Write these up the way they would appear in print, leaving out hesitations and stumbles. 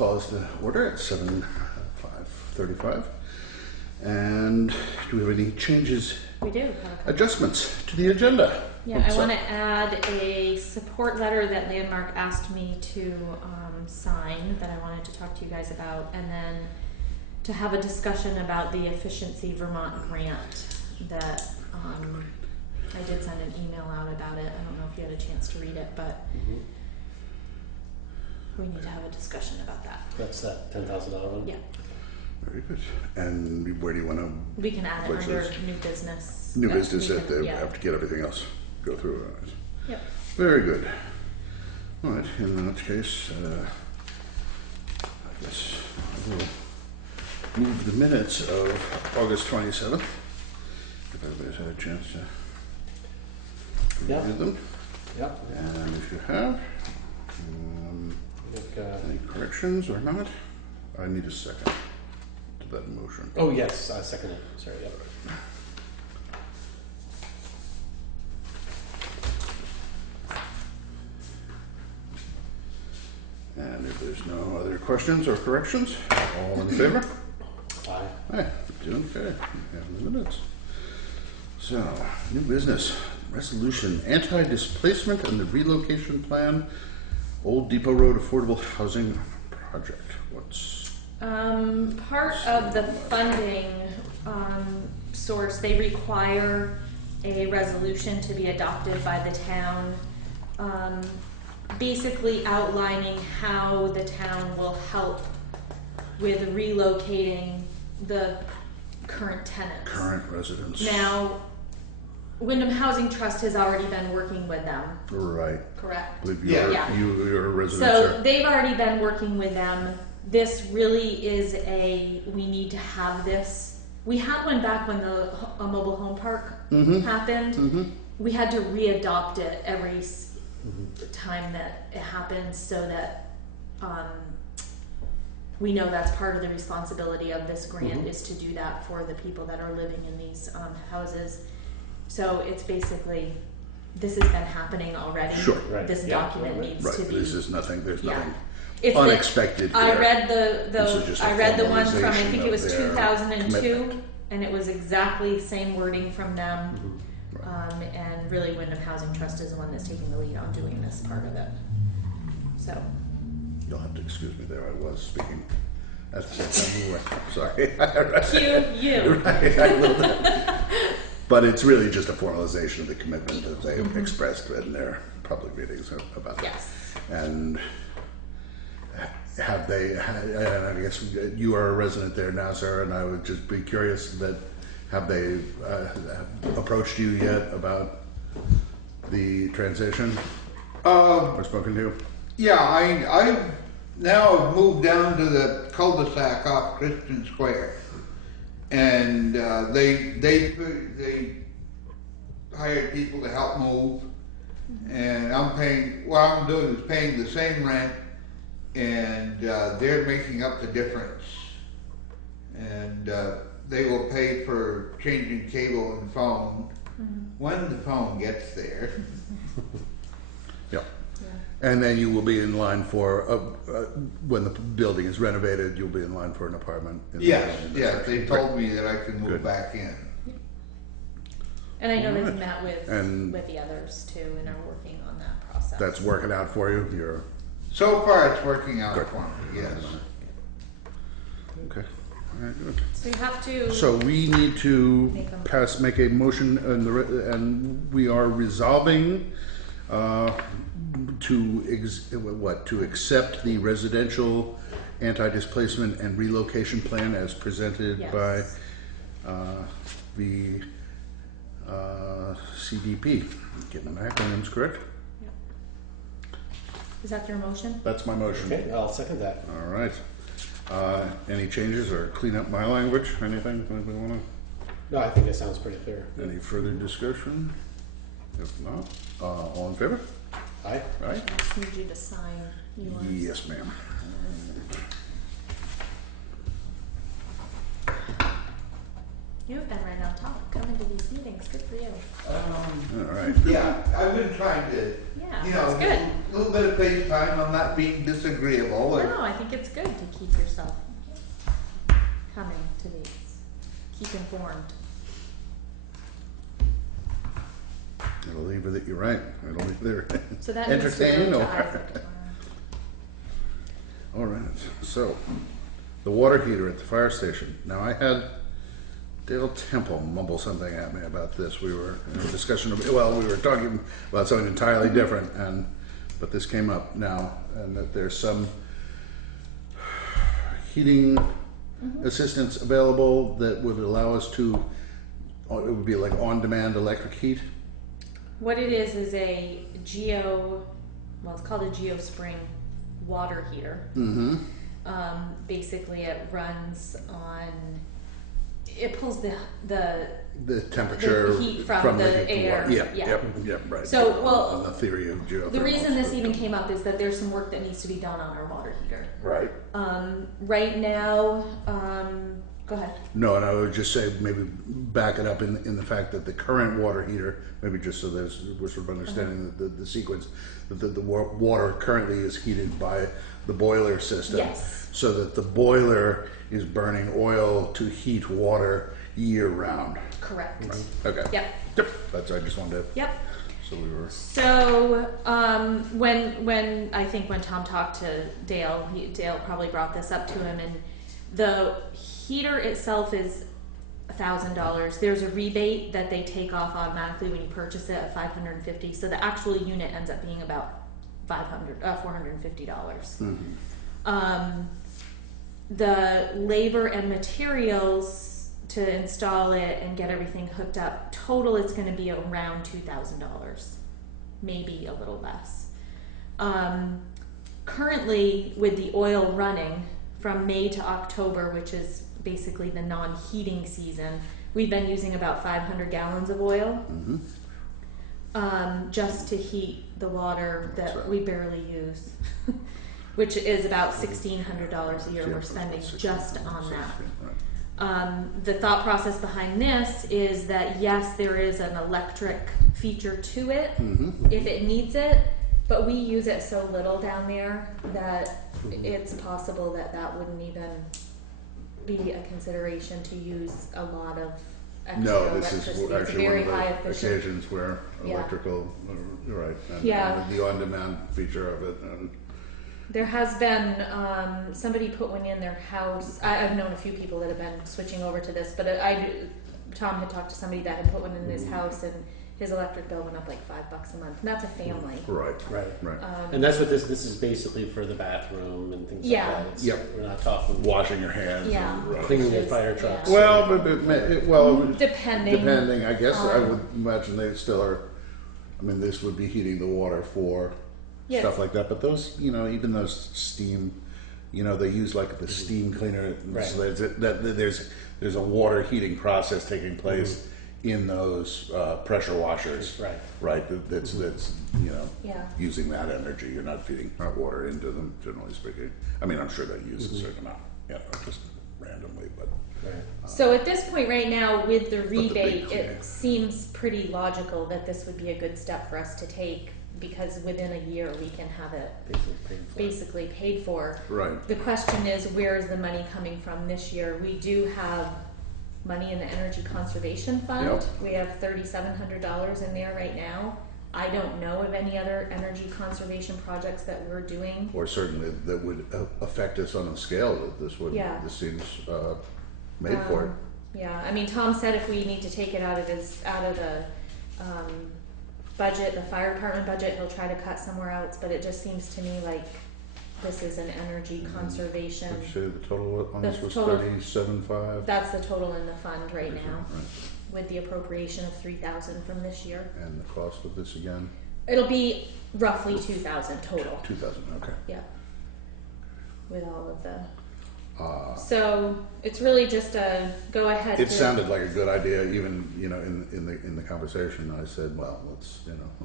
call us to order at 5:35. And do we have any changes, We do. adjustments to the agenda? Yeah, I want to add a support letter that Landmark asked me to sign that I wanted to talk to you guys about, and then to have a discussion about the Efficiency Vermont grant that I did send an email out about it. I don't know if you had a chance to read it, but we need to have a discussion about that. That's that $10,000 one? Yeah. Very good. And where do you want to? We can add it under new business. New business we that can- they yeah. have to get everything else go through. Yep. Very good. All right. In that case, I guess I will move the minutes of August 27th. If everybody's had a chance to review them. Yep. And if you have any corrections or not, I need a second to that motion. Oh, yes, I second it. Sorry, yep. And if there's no other questions or corrections, all in favor? Aye. Aye, doing okay. We have the minutes. So, new business, resolution, anti-displacement and the relocation plan, Old Depot Road Affordable Housing Project. What's... Part of the funding source, they require a resolution to be adopted by the town, basically outlining how the town will help with relocating the current tenants. Current residents. Now, Wyndham Housing Trust has already been working with them. Right. Correct. I believe you're, Yeah. you're a resident So there. they've already been working with them. This really is we need to have this. We had one back when the mobile home park happened. We had to re-adopt it every time that it happens so that we know that's part of the responsibility of this grant is to do that for the people that are living in these houses. So it's basically, this has been happening already. Sure. Right. This document needs to be. This is nothing, there's nothing It's unexpected I here. read This is just a I read the one from, I formalization think it was of their 2002, commitment. and it was exactly the same wording from them. And really Wyndham Housing Trust is the one that's taking the lead on doing this part of it. So. You'll have to excuse me there, I was speaking at the same time we were. Sorry. Cue you. Right, I will. But it's really just a formalization of the commitment that they've expressed in their public meetings about that. Yes. And have they, and I guess you are a resident there now, sir, and I would just be curious that have they approached you yet about the transition or spoken to you? Yeah, I now have moved down to the cul-de-sac off Christian Square, and they hired people to help move, and I'm paying. What I'm doing is paying the same rent, and they're making up the difference, and they will pay for changing cable and phone when the phone gets there. Yeah. And then you will be in line for, when the building is renovated, you'll be in line for an apartment. Yes, they told me that I could move Good. back in. And I know they've Alright. met with the others too and are working on that process. That's working out for you? You're So far, it's working out Good. for me, yes. okay. All right, good. So you have to. So we need to Make make a motion, and we are resolving to accept the residential anti-displacement and relocation plan as presented Yes. by the CDP. Getting the acronyms correct? Is that your motion? That's my motion. Okay, I'll second that. All right. Any changes or clean up my language? Anything? Anybody want to? No, I think that sounds pretty clear. Any further discussion? If not, all in favor? Aye. Right? I just need you to sign yours. Yes, ma'am. You've been right on top, coming to these meetings, good for you. All right. Yeah, I've been trying to, Yeah, you know, that's good. a little bit of FaceTime. I'm not being disagreeable. No, I think it's good to keep yourself coming to these, keep informed. It'll either that you're right. It'll either So that needs to entertain go or. to Isaac tomorrow. All right. So, the water heater at the fire station. Now, I had Dale Temple mumble something at me about this. We were in a discussion of, well, we were talking about something entirely different, but this came up now, and that there's some heating assistance available that would allow us to, it would be like on-demand electric heat. What it is a well, it's called a GeoSpring water heater. Mm-hmm. Basically, it runs on. It pulls the temperature the heat from the air. Yeah, Yeah. yep, right. So, well, on the theory of geothermal. The reason this even came up is that there's some work that needs to be done on our water heater. Right. Right now, go ahead. No, and I would just say maybe back it up in the fact that the current water heater, maybe just so we're sort of understanding the sequence, that the water currently is heated by the boiler system. Yes. So that the boiler is burning oil to heat water year round. Correct. Right. Okay. Yep. That's, I just wanted to. Yep. So we were. So when I think when Tom talked to Dale, Dale probably brought this up to him, and the heater itself is $1,000. There's a rebate that they take off automatically when you purchase it at $550. So the actual unit ends up being about $450. The labor and materials to install it and get everything hooked up, total it's going to be around $2,000, maybe a little less. Currently, with the oil running from May to October, which is basically the non-heating season, we've been using about 500 gallons of oil just to heat the water that we barely use. Which is about $1,600 a year we're spending just on that. The thought process behind this is that yes, there is an electric feature to it if it needs it, but we use it so little down there that it's possible that that wouldn't even be a consideration to use a lot of extra No, this electricity. is It's actually very one high of the efficient. occasions where electrical, right, and the on-demand feature of it. And There has been somebody put one in their house. I've known a few people that have been switching over to this, but Tom had talked to somebody that had put one in his house, and his electric bill went up like $5 a month, and that's a family. Right. Right. And that's what this is basically for the bathroom and things Yeah. like that. We're not talking Washing your hands. Yeah. And, cleaning the fire trucks. Yeah. well, Depending. I guess I would imagine they still are. I mean, this would be heating the water for Yes. stuff like that. But those, even those steam, they use like the steam cleaner. Right. So there's a water heating process taking place in those pressure washers. Right. Right. That's Yeah. using that energy. You're not feeding hot water into them, generally speaking. I mean, I'm sure they use a certain amount. Just randomly, but. Right. So at this point right now, with the big rebate, cleaner. it seems pretty logical that this would be a good step for us to take, because within a year we can have it basically paid for. Right. The question is, where is the money coming from this year? We do have money in the Energy Conservation Fund. Yep. We have $3,700 in there right now. I don't know of any other energy conservation projects that we're doing. Or certainly that would affect us on a scale that this would. Yeah. This seems made for it. Yeah, I mean, Tom said if we need to take it out of the budget, the fire department budget, he'll try to cut somewhere else. But it just seems to me like this is an energy conservation. Let's say the total on this The was total- 37.5. That's the total in the fund right now, Right. with the appropriation of $3,000 from this year. And the cost of this again, It'll be roughly $2,000 total. 2,000. Okay. Yeah. With all of the. So it's really just a go ahead. It sounded like a good idea, even in the conversation. I said, well, let's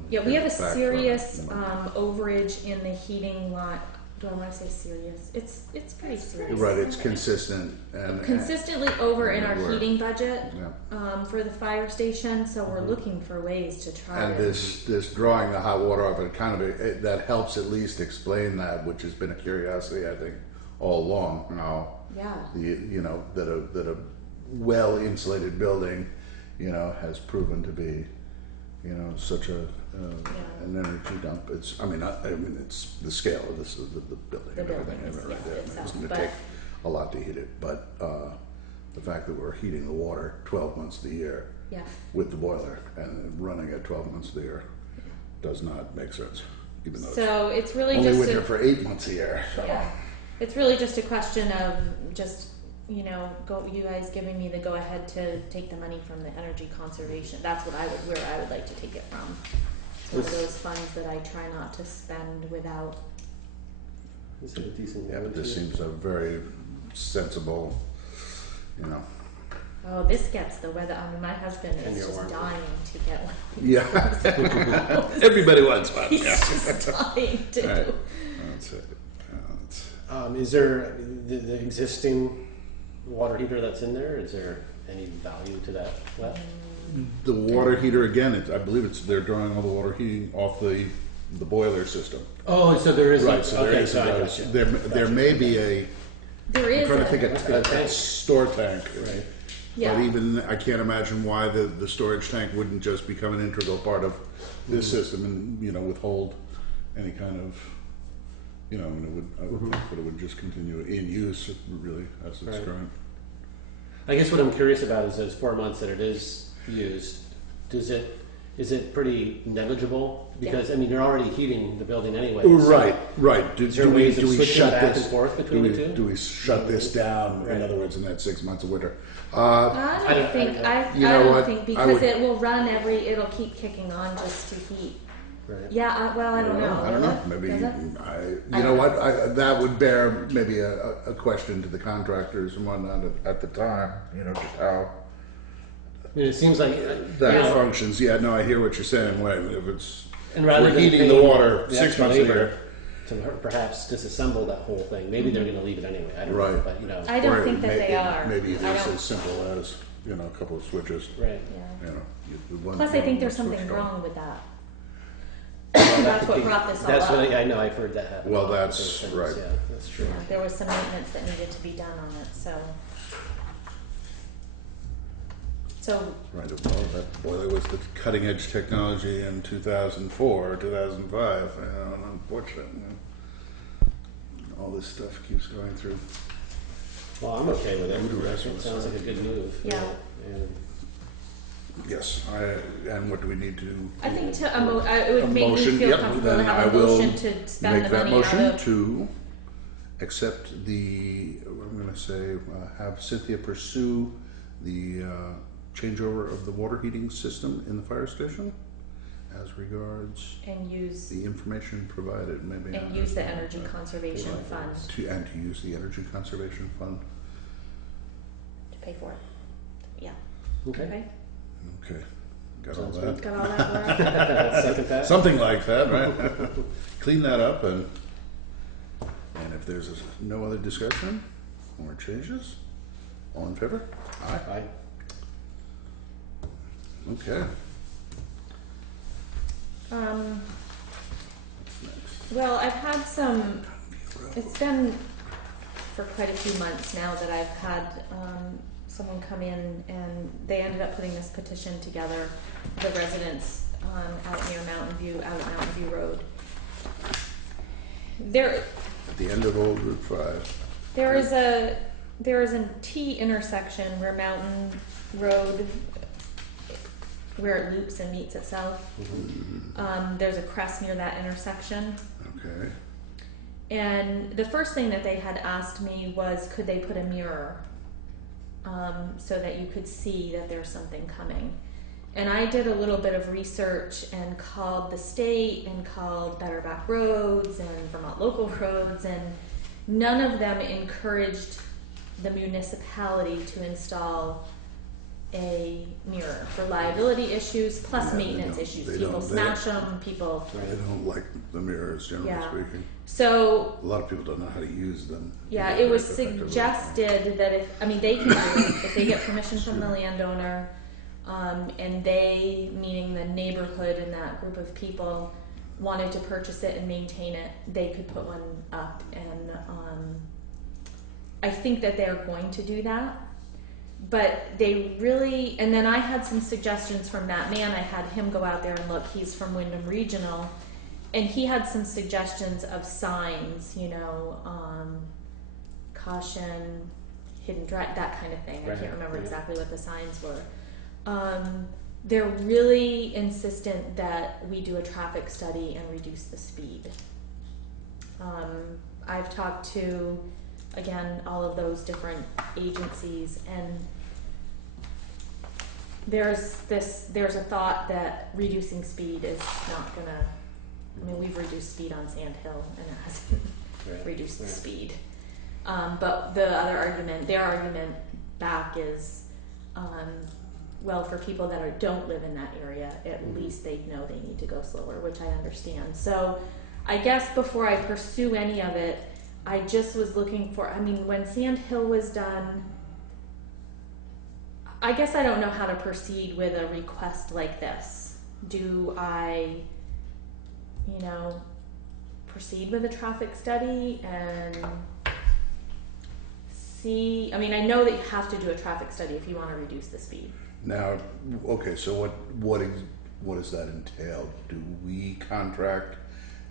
Yeah, we have a take it back from serious it. overage in the heating line. do I want to say serious? It's pretty serious. Right, it's consistent and Consistently over in our We're- heating budget yeah. for the fire station, so we're looking for ways to try And to. this drawing the hot water off it kind of that helps at least explain that, which has been a curiosity I think all along. Now, Yeah. that a well insulated building, has proven to be, such an energy dump. It's it's the scale of this the building The and everything building is- right yeah, there. itself, It's going to but- take a lot to heat it, but the fact that we're heating the water 12 months of the year Yeah. with the boiler and running at 12 months of the year does not make sense, even though So it's it's really only just winter for 8 months a year. So. yeah. It's really just a question of just you guys giving me the go ahead to take the money from the energy conservation. That's where I would like to take it from. It's one of those funds that I try not to spend without. This is a decent Yeah, one, but this too. seems a very sensible, Oh, this gets the weather. I mean, my husband And is your just warmth. dying to get one. Yeah. Everybody wants one. He's Yeah. just dying to. Right. That's it. Is there the existing water heater that's in there? Is there any value to that left? The water heater again. I believe they're drawing all the water heating off the boiler system. Oh, so there is Right. So okay, there is so I got you. there may be a. There I'm is trying to a, think Must be a a tank. store tank. Right. yeah. But even I can't imagine why the storage tank wouldn't just become an integral part of this system and withhold any kind of I would think that it would just continue in use really as it's Right. current. I guess what I'm curious about is those 4 months that it is used. Is it pretty negligible? Because I mean, you're already heating the building anyway. so- Right. Is there ways of switching back and forth between the two? Do we shut this down? Right. In other words, in that 6 months of winter. I don't think You know I don't what? think I because would- it will run it'll keep kicking on just to heat. Right. Yeah, I don't know. I don't know. Maybe Does it? you know what? That would bear maybe a question to the contractors and whatnot at the time. Just how I mean, it seems like that Yeah. functions. Yeah, no, I hear what you're saying. Wait, if it's and rather we're than heating the paying water the 6 extra months a labor year. to perhaps disassemble that whole thing, maybe they're going to leave it anyway. I don't know, Right. but I don't Or think that they are. Maybe it I is don't- as simple as a couple of switches. right. Yeah. One- Plus, I think there's one something switch on. wrong with that. Well, That's could what be- brought this all That's up. what I know. I've heard that happen. Well, a lot with that's those things, right. Yeah, that's true. Yeah, there was some maintenance that needed to be done on it, so Right. Well, that boiler was the cutting edge technology in 2004, 2005. Unfortunately, all this stuff keeps going through. Well, I'm okay with it. Voodoo It restaurants. sounds like a good move. Yeah. And Yes. And what do we need to? I think it would A make motion, me feel yep, comfortable to then have a I will motion to spend Make the that money motion out of. to accept I'm going to say, have Cynthia pursue the changeover of the water heating system in the fire station as regards And use the information provided, maybe. and use the energy conservation fund And to use the energy conservation fund. to pay for it. Yeah. okay. Okay. Okay, got all Sounds that. Got all that work? Second that. Something like that, right? Clean that up and if there's no other discussion or changes, all in favor? Aye. Aye. Okay. Next. Well, I've had some. It's been for quite a few months now that I've had someone come in and they ended up putting this petition together. The residents out near Mountain View, out at Mountain View Road. There At the end of Old Route 5. is a T intersection where Mountain Road, where it loops and meets itself. There's a crest near that intersection. Okay. And the first thing that they had asked me was, could they put a mirror so that you could see that there's something coming. And I did a little bit of research and called the state and called Better Back Roads and Vermont Local Roads, and none of them encouraged the municipality to install a mirror for liability issues plus Yeah, they maintenance don't- issues. they People don't- smash them, people. They don't like the mirrors, generally Yeah. speaking. So A lot of people don't know how to use them. yeah, either it was very effectively. suggested that they can do it if they get permission from the landowner, and they, meaning the neighborhood and that group of people, wanted to purchase it and maintain it, they could put one up. And I think that they're going to do that. But they really, and then I had some suggestions from Matt Mann. I had him go out there and look. He's from Wyndham Regional. And he had some suggestions of signs, caution, hidden drive, that kind of thing. I Right, can't remember yeah. exactly what the signs were. They're really insistent that we do a traffic study and reduce the speed. I've talked to, again, all of those different agencies, and there's a thought that reducing speed is not gonna, we've reduced speed on Sand Hill and it hasn't Right, reduced the right. speed. But their argument back is, well, for people that don't live in that area, at least they know they need to go slower, which I understand. So I guess before I pursue any of it, I just was looking for, when Sand Hill was done, I guess I don't know how to proceed with a request like this. Do I, proceed with a traffic study and see, I know that you have to do a traffic study if you want to reduce the speed. Now, okay, so what does that entail? Do we contract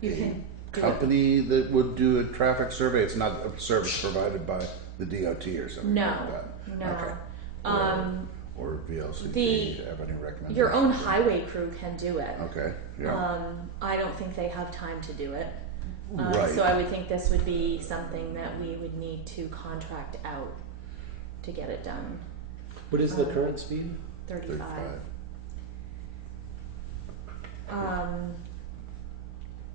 You a can do it. company that would do a traffic survey? It's not a service provided by the DOT or something No, like that? no. Okay. Or VLCT, have any recommendations? Your own highway crew can do it. Okay, yeah. I don't think they have time to do it. Right. So I would think this would be something that we would need to contract out to get it done. What is the current speed? 35. 35.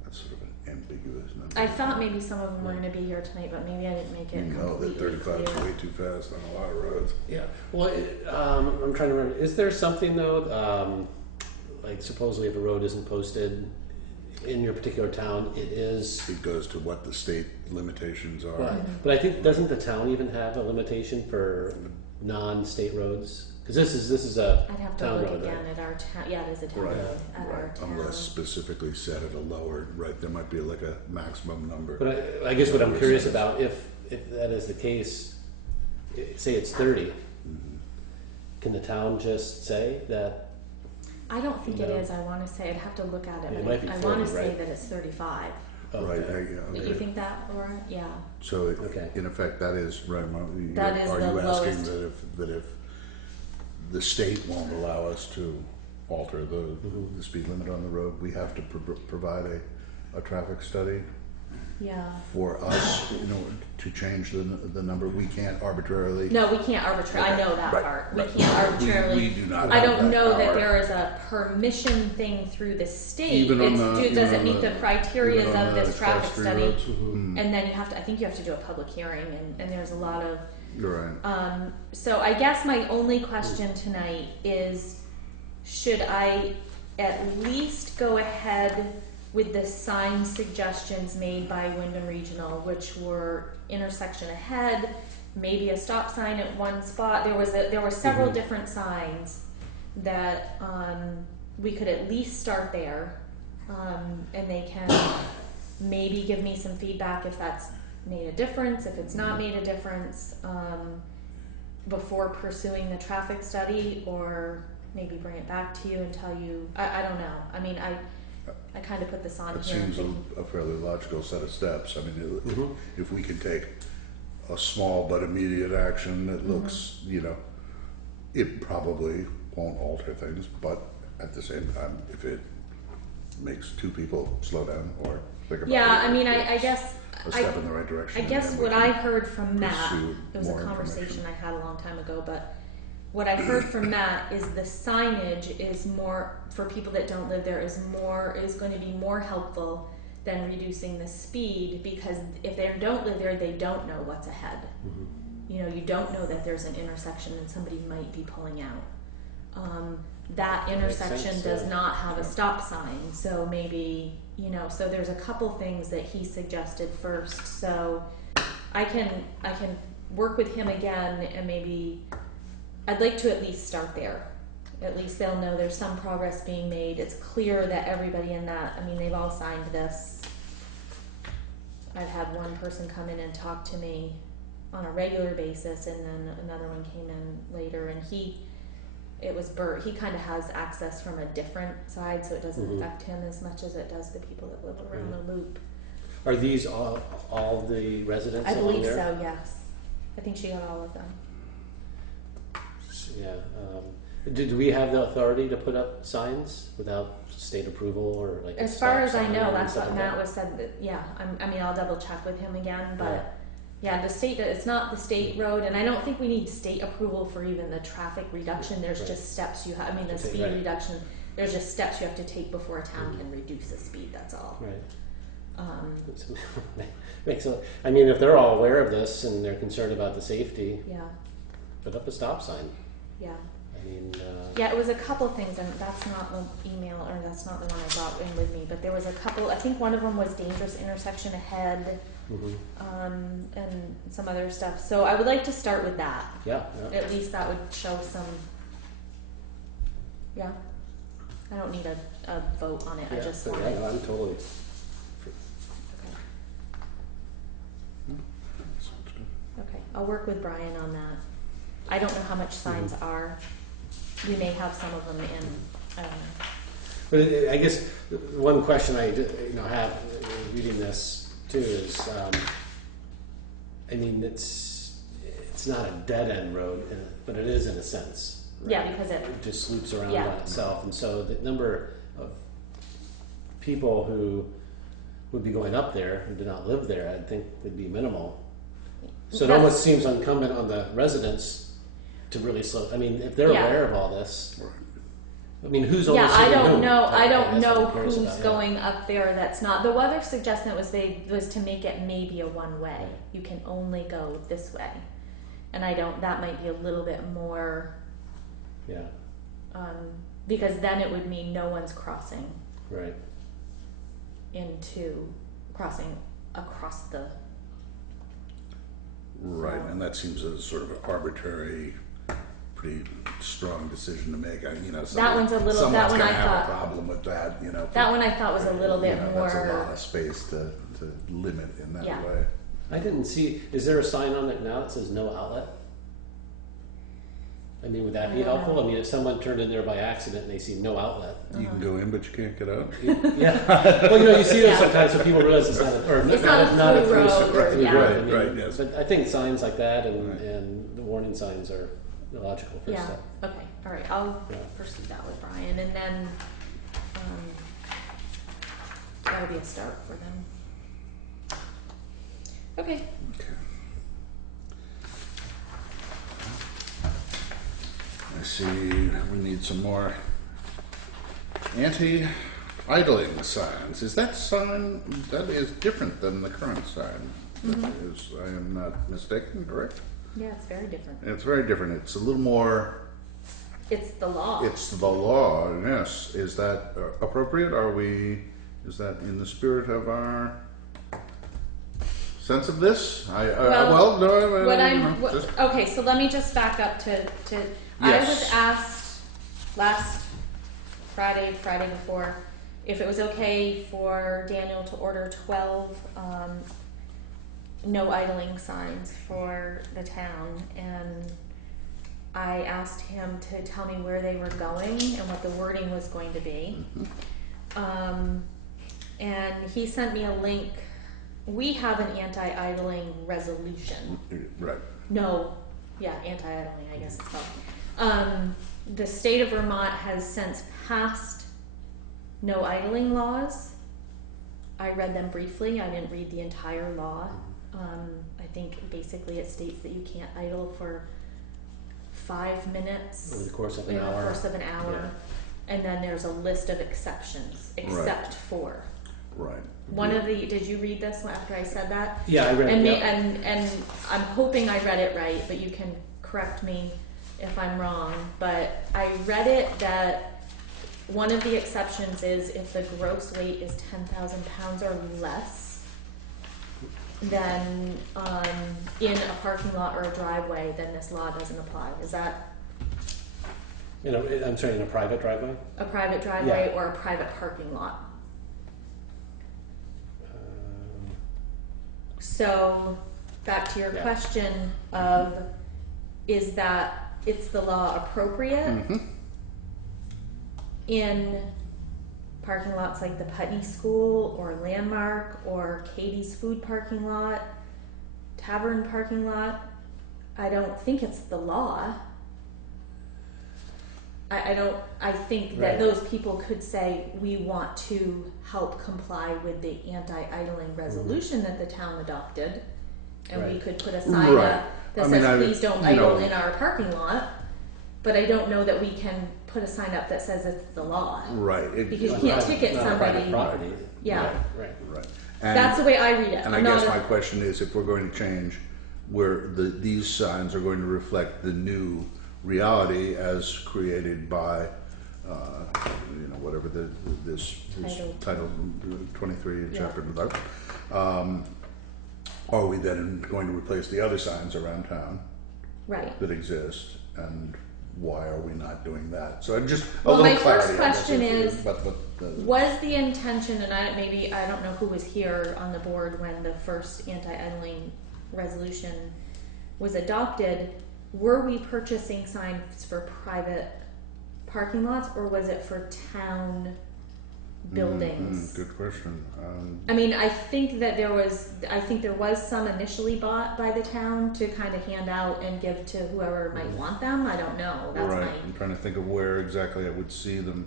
That's sort of an ambiguous number. I thought maybe some of them were going to be here tonight, but maybe I didn't make it You know that completely 35 is clear. way too fast on a lot of roads. Yeah. Well, I'm trying to remember. Is there something though, like supposedly if a road isn't posted in your particular town, it is. It goes to what the state limitations are. Right. But I think doesn't the town even have a limitation for non-state roads? Because this is a I'd have to town look road, again right? at our town. Yeah, it is a town Right, road at our right. town. Unless specifically set at a lower, right, there might be like a maximum number. But I guess what I'm curious about, if that is the case, say it's 30, can the town just say that? I don't think it No. is. I want to say I'd have to look at it, It but might be I 40, want to say right? that it's 35. Oh, Right, okay. Do you think that, Laura? Yeah. So Okay. in effect, that is, right, That is are the you asking lowest. that if the state won't allow us to alter the speed limit on the road, we have to provide a traffic study Yeah. for us, to change the number? We can't arbitrarily. No, we can't arbitrarily. I know that Right, part. right. We can't arbitrarily. We do not I have don't that know that power. there is a permission thing through the state. Even on It's the- does even it on meet the- the criteria even on of the this traffic cross-street study? roads? Mhm. And then I think you have to do a public hearing, and there's a lot of. You're right. So I guess my only question tonight is, should I at least go ahead with the sign suggestions made by Wyndham Regional, which were intersection ahead, maybe a stop sign at one spot. There were several different signs that we could at least start there, and they can maybe give me some feedback if that's made a difference, if it's not made a difference, before pursuing the traffic study, or maybe bring it back to you and tell you. I don't know. I kind of put this on It here. seems a fairly logical set of steps. If we can take a small but immediate action that looks, it probably won't alter things, but at the same time, if it makes two people slow down or think about it. Yeah, I guess. A step in the right direction. I guess and we what can I heard from Matt, pursue it was a more conversation information. I had a long time ago, but what I heard from Matt is the signage is more, for people that don't live there, is going to be more helpful than reducing the speed, because if they don't live there, they don't know what's ahead. You don't know that there's an intersection and somebody might be pulling out. that makes intersection sense, does yeah. not have a stop sign, so maybe, so there's a couple things that he suggested first, so I can work with him again, and maybe I'd like to at least start there. At least they'll know there's some progress being made. It's clear that everybody in that, they've all signed this. I've had one person come in and talk to me on a regular basis, and then another one came in later, and it was Bert. He kind of has access from a different side, so it doesn't affect him as much as it does the people that live around the loop. Are these all the residents I along believe there? so, yes. I think she got all of them. Yeah. Do we have the authority to put up signs without state approval or like? As far as I know, and that's stuff what like Matt that? was said. That, yeah, I'll double check with him again, but yeah, the state. It's not the state road, and I don't think we need state approval for even the traffic reduction. There's just steps you have. The speed reduction. There's just steps you have to take before a town can reduce the speed. That's all. Right. Makes a, if they're all aware of this and they're concerned about the safety, Yeah. put up a stop sign. Yeah. Yeah, it was a couple things, and that's not the email, or that's not the one I brought in with me, but there was a couple. I think one of them was dangerous intersection ahead, and some other stuff. So I would like to start with that. Yeah. At least that would show some. Yeah, I don't need a vote on it. I just want it. I'm totally. Okay, I'll work with Brian on that. I don't know how much signs are. We may have some of them in. But I guess one question I have reading this too is, it's not a dead end road, but it is in a sense. Right? Yeah, because it just loops around Yeah. by itself, and so the number of people who would be going up there who do not live there, I think, would be minimal. So it almost seems incumbent on the residents to really slow. If they're Yeah. aware of all this, who's Yeah, overseeing I don't who? know. I don't That's what know I'm curious who's about, yeah. going up there. That's not. The weather suggestion was to make it maybe a one way. You can only go this way, and I don't. That might be a little bit more. Yeah. Because then it would mean no one's crossing Right. crossing across the. Right, and that seems a sort of an arbitrary, pretty strong decision to make. That one's a little. That one I have thought. a problem with that. That one I thought was a little bit more. That's a lot of space to limit in that Yeah. way. I didn't see. Is there a sign on it now that says no outlet? Would that be helpful? If someone turned in there by accident and they see no outlet. You can go in, but you can't get out. Yeah. Well, you see those sometimes, so people realize it's not a through road, through yeah. road. Right, yes. But I think signs like that and the warning signs are the logical first Yeah. step. Okay. All right. I'll pursue that with Brian, and then that'll be a start for them. Okay. I see we need some more anti-idling signs. Is that sign, that is different than the current sign? That is, I am not mistaken, correct? Yeah, it's very different. It's very different. It's a little more, It's the law. it's the law, yes. Is that appropriate? Is that in the spirit of our sense of this? Okay, so let me just back up to I Yes. was asked last Friday before, if it was okay for Daniel to order 12 no idling signs for the town, and I asked him to tell me where they were going and what the wording was going to be. And he sent me a link. We have an anti-idling resolution. Right. No, yeah, anti-idling, I guess it's called. The state of Vermont has since passed no idling laws. I read them briefly. I didn't read the entire law. I think basically it states that you can't idle for 5 minutes Over the course of in an the hour. course of an hour. Yeah. And then there's a list of exceptions, except for. Right. One of the, did you read this after I said that? Yeah, I read And, it. and I'm hoping I read it right, but you can correct me. if I'm wrong, but I read it that one of the exceptions is if the gross weight is 10,000 pounds or less, then in a parking lot or a driveway, then this law doesn't apply. Is that I'm sorry, in a private driveway? a private driveway Yeah. or a private parking lot? So back to your Yeah. question of, is that it's the law appropriate in parking lots like the Putney School or Landmark or Katie's Food parking lot, Tavern parking lot? I don't think it's the law. I think that Right. those people could say, we want to help comply with the anti-idling resolution that the town adopted. And we Right. could put a sign Right. up that I mean, says, please don't you know- idle in our parking lot. But I don't know that we can put a sign up that says it's the law. Right. Because you Not- can't ticket not a private somebody. property. Yeah. Right. Right. That's the way I read it. And I'm I guess not my question is, if we're going to change where these signs are going to reflect the new reality as created by, whatever this title 23 chapter, are we then going to replace the other signs around town right. that exist, and why are we not doing that? So just a Well, little my clarity. first I guess, question is, but was the intention, and I don't know who was here on the board when the first anti-idling resolution was adopted, were we purchasing signs for private parking lots, or was it for town buildings? good question. I mean, I think there was some initially bought by the town to kind of hand out and give to whoever might want them. I don't know. That's Right. I'm trying to think of where exactly I would see them.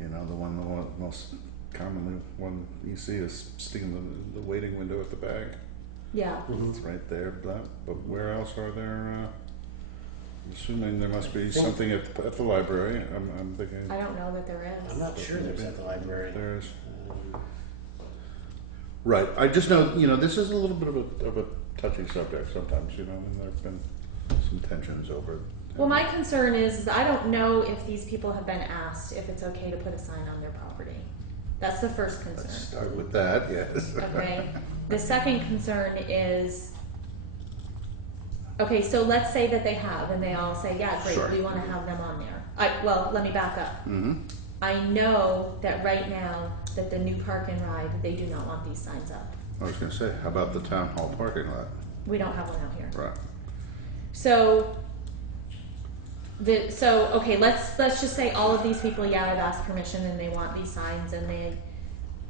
The one most commonly one you see is sticking the waiting window at the back. yeah. It's right there. But where else are there? I'm assuming there must be something at the library. I'm thinking I don't know that there is. I'm not sure there's at the library. there's. Um, Right. I just know, this is a little bit of a touchy subject sometimes, and there have been some tensions over it. Well, my concern is I don't know if these people have been asked if it's okay to put a sign on their property. That's the first Let's concern. start with that, yes. Okay. The second concern is, okay, so let's say that they have, and they all say, yeah, great, Sure. we want to have them on there. Well, let me back up. Mm-hmm. I know that right now that the new park and ride, they do not want these signs up. I was going to say, how about the town hall parking lot? We don't have one out here. Right. So, okay, let's just say all of these people, yeah, have asked permission and they want these signs, and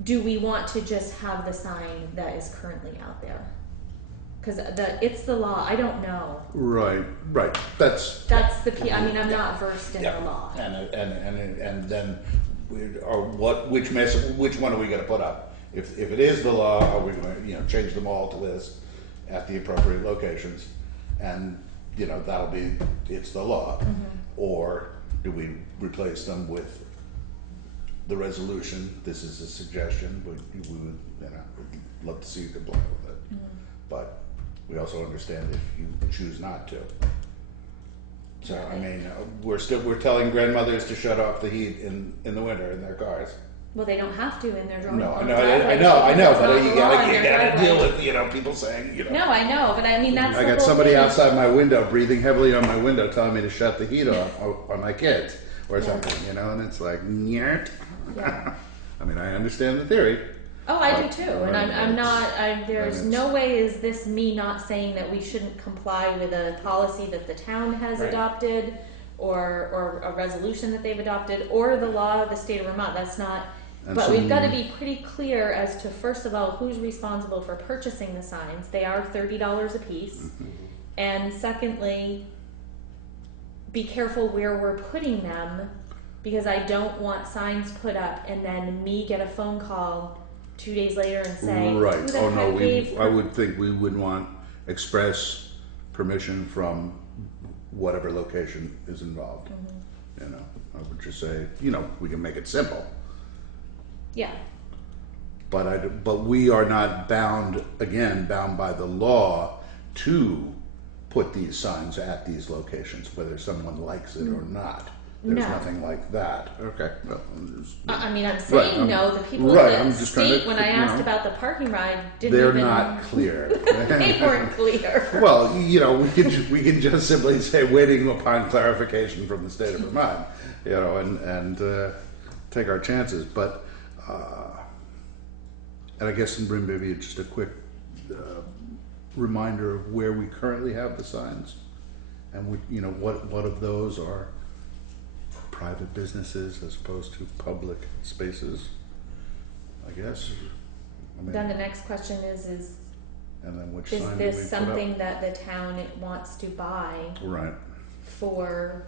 do we want to just have the sign that is currently out there? Because it's the law. I don't know. Right. That's I mean, I'm not versed in the law. and then which one are we going to put up? If it is the law, are we going to change them all to list at the appropriate locations, and that'll be it's the law, or do we replace them with the resolution? This is a suggestion. We would we'd love to see you comply with it, but we also understand if you choose not to. So I mean, we're telling grandmothers to shut off the heat in the winter in their cars. Well, they don't have to in their driveway. No, I know, but you gotta deal with people saying No, I know, but I mean that's. I the got whole somebody thing. outside my window breathing heavily on my window, telling me to shut the heat off on my kids or something, and it's like, nyert. Yeah. I mean, I understand the theory. Oh, I do too, and I'm not. There's it's- no way is this me not saying that we shouldn't comply with a policy that the town has Right. adopted, or a resolution that they've adopted, or the law of the state of Vermont. That's not. And But so- we've got to be pretty clear as to, first of all, who's responsible for purchasing the signs. They are $30 a piece, and secondly, be careful where we're putting them, because I don't want signs put up and then me get a phone call 2 days later and say, Right. who the Oh heck no, gave I would think we would want express permission from whatever location is involved. I would just say, we can make it simple, Yeah, but we are not bound by the law to put these signs at these locations, whether someone likes it or not. There's No. nothing like that. Okay. Well, I mean, I'm Right, saying no. The people right, at I'm the just trying to, state, when I you asked know, about the parking ride, didn't they're even. not clear. They weren't clear. Well, we can just simply say waiting upon clarification from the state of Vermont, and take our chances. But and I guess maybe just a quick reminder of where we currently have the signs, and what of those are private businesses as opposed to public spaces. I guess. I mean, Then the next question is and then which is sign do this we put something up? that the town wants to buy Right. for?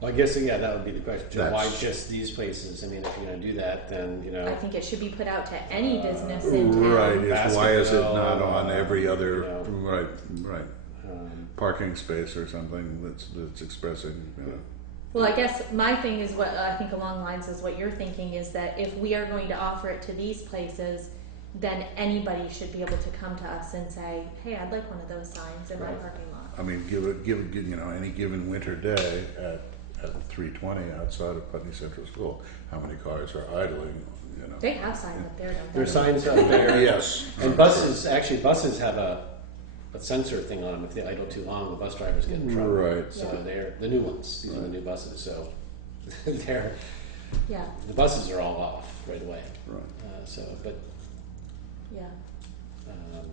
Well, I guess, yeah, that would be the question. So why That's- just these places? I mean, if you're gonna do that, then, I think it should be put out to any business in town. Right. Why is it not Basketball, on every other you know. right parking space or something that's expressing Well, I guess my thing is what I think along lines is what you're thinking is that if we are going to offer it to these places, then anybody should be able to come to us and say, "Hey, I'd like one of those signs in my Right. parking lot." I mean, give any given winter day at 3:20 outside of Putney Central School, how many cars are idling? They have signs up there, don't they? there's signs up there. Yes. And buses have a sensor thing on them. If they idle too long, the bus drivers get in trouble. Right. So Yeah. they're the new ones. These are the new buses. So the Yeah, buses are all off right away. Right. But yeah. um,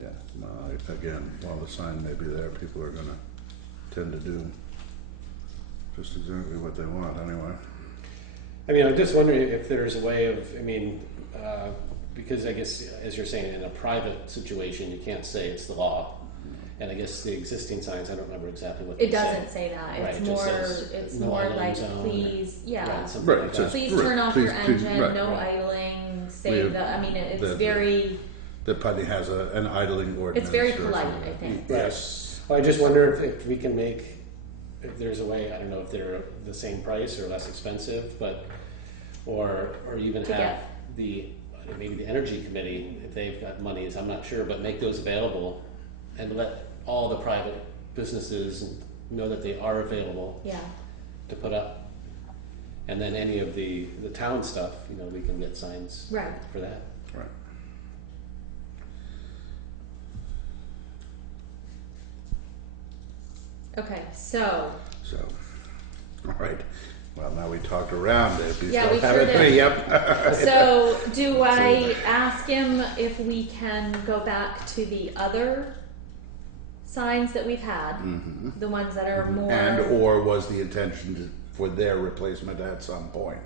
Yeah. Well, again, while the sign may be there, people are going to tend to do just exactly what they want anyway. I mean, I'm just wondering if there's a way of, because I guess, as you're saying, in a private situation, you can't say it's the law. And I guess the existing signs, I don't remember exactly what they It doesn't say that. Right, It's it just more. says It's no more idling like, zone or- please, yeah. Right, something Right, like it says- that. Please Right, turn off please- your please- engine. right, No right. idling. We Save have the. I mean, it's the- very. That Putney has an idling ordinance. It's very or polite, something. I think. Yes. Well, I just wonder if we can make, if there's a way, I don't know if they're the same price or less expensive, but, or even To have get- maybe the energy committee, if they've got monies, I'm not sure, but make those available and let all the private businesses know that they are available Yeah. to put up. And then any of the town stuff, we can get signs Right. for that. Right. Okay. So. So, all right. Well, now we talked around it. You Yeah, still we have sure it? did. Yep. So, do I ask him if we can go back to the other signs that we've had, the ones that are more? Or was the intention for their replacement at some point?